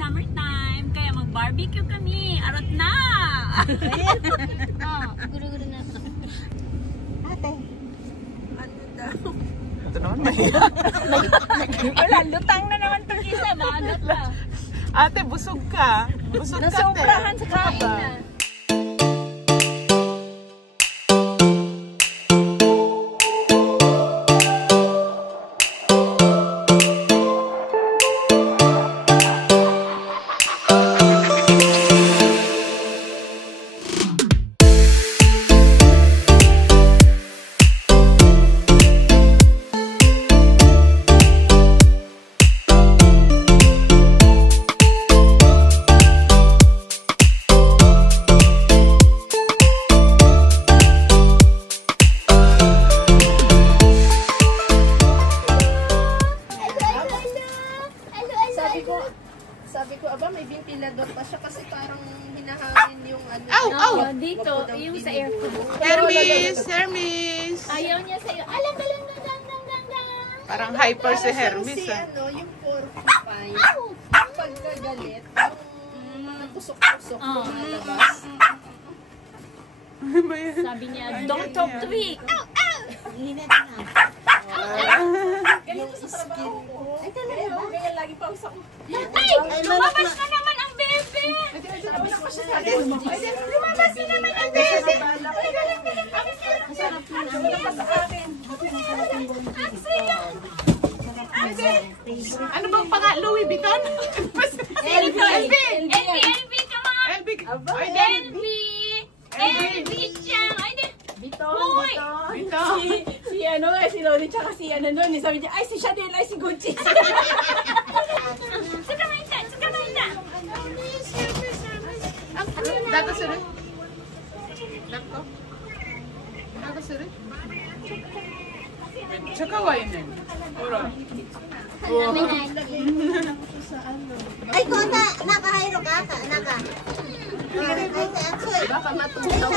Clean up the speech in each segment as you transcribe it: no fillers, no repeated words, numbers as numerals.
summertime, kaya mag-barbecue kami. Arot na! Oh, guru-guru na. Ate. Ano daw? Ito naman maliit. Wala, lutang na naman itong isa. Maanot na. Ate, busog ka. Busog ka, te. Nasobrahan sa kaba. Sabi ko, aba, may ventilador pa siya kasi parang hinahangin yung ano. Oh, dito, yung sa aircon. Hermes! Ayaw niya sa'yo. Alam ka lang, Parang hyper si Para Hermes, si, ah. ano, yung porcupine. Yung pagkagalit, yung mga tusok-tusok lumalabas. Sabi niya, don't talk to me. Init na. Ganito sa trabaho ko. Ay, talaga ba? Kaya lagi pa usap. Ay, lumabas na naman ang bebe. Lumabas na naman ang bebe. Ano bang pangalan? Louis Vuitton? LV, come on. LV. LV siyang. Ay, di. Hoy! Si ano nga, si Lodi tsaka si ano nun. Sabi niya, ay si Chanel, ay si Gucci. Sukamay na. Dato suri. Dato suri. Tsaka wine. Ura. Ay, ko na, nakahayro ka, naka. Ay, Atsoy. Baka matulog.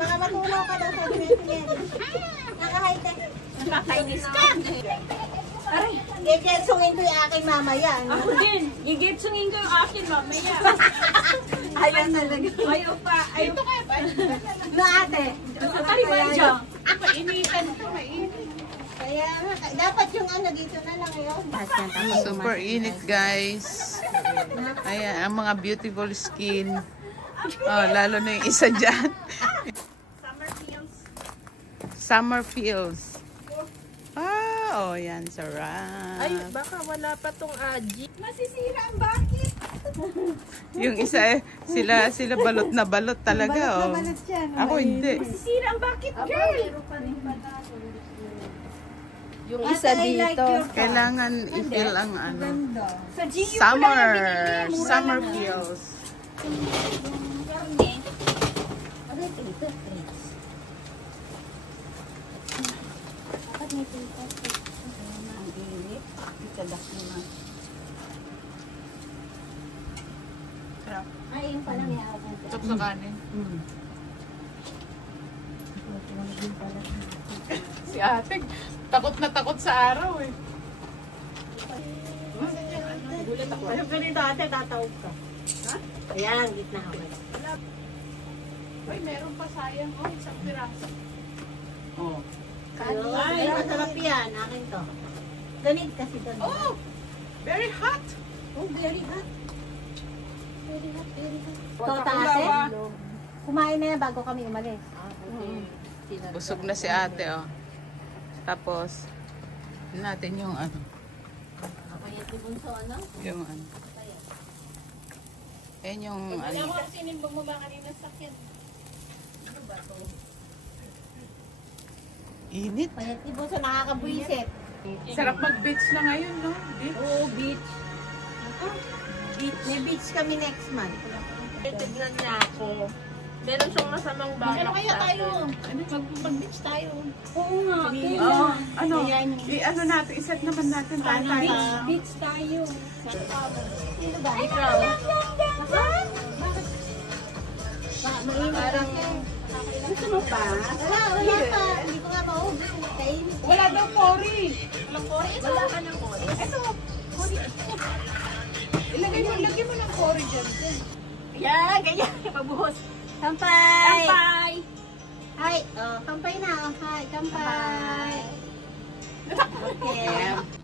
Baka matulaw ka daw sa ganyan. Nakahayte. Nakakainis ka. Gigetsungin ko yung aking mamaya. Ako din. Gigitsungin ko yung akin mamaya. Ayaw talaga. Ayaw pa. Ayaw pa. No, ate. Ari ba dyan? Painitan ko, mainit. Kaya, dapat yung ano dito na lang yun. Super init, guys. Ayan, ang mga beautiful skin. Oh, lalo na yung isa dyan. Summer feels. Ah, oh, yan, sarap. Ay, baka wala pa tong aji. Masisira ang bakit? Yung isa, sila balot na balot talaga, oh. Ako hindi. Masisira ang bakit, girl? Yung isa dito. Kailangan i-feel ang ano. Sa GU Summer feels. Sarap. Ay, yung palang yakap. Tok sa kanin. Si ate, takot na takot sa araw eh. Gulat ako. Alam ka nito, ate, tatawag ka. Ha? Ayan, gitna ako. Ay, meron pa sayang. Oh, isang piraso. Oh. Ay, masarap yan. Akin to. Ganit kasi doon. Oh! Very hot! Oh, very hot. Very hot, very hot. Ito, ate. Kumain na yan bago kami umalis. Busog na si ate, oh. Tapos, natin yung ano. Yung ano. Yan yung ano. Sinimbang mo ba kanina sa akin? Ano ba to? Init. Payat ni Bunso, nakakabwisit. Sarap mag-beach na ngayon, no? Beach. Oo, beach. May beach kami next month. Tignan niya ako. Meron siyang masamang balak sa akin. Mag-beach tayo. Oo nga. Oh, ano? I-ano natin, iset naman natin tayo. Beach tayo. Sino ba? Ikaw. Parang... Gusto mo pa? Wala pa. Hindi ko nga maubos. Kainit. Wala daw pori. Wala ka ng kore. Ito. Pori. Ilagay Lagyan mo ng curry dyan. Yan, ganyan. Pagbuhos. Kampay! Kampay! Ay, oh, kampay na. Okay, kampay. Okay.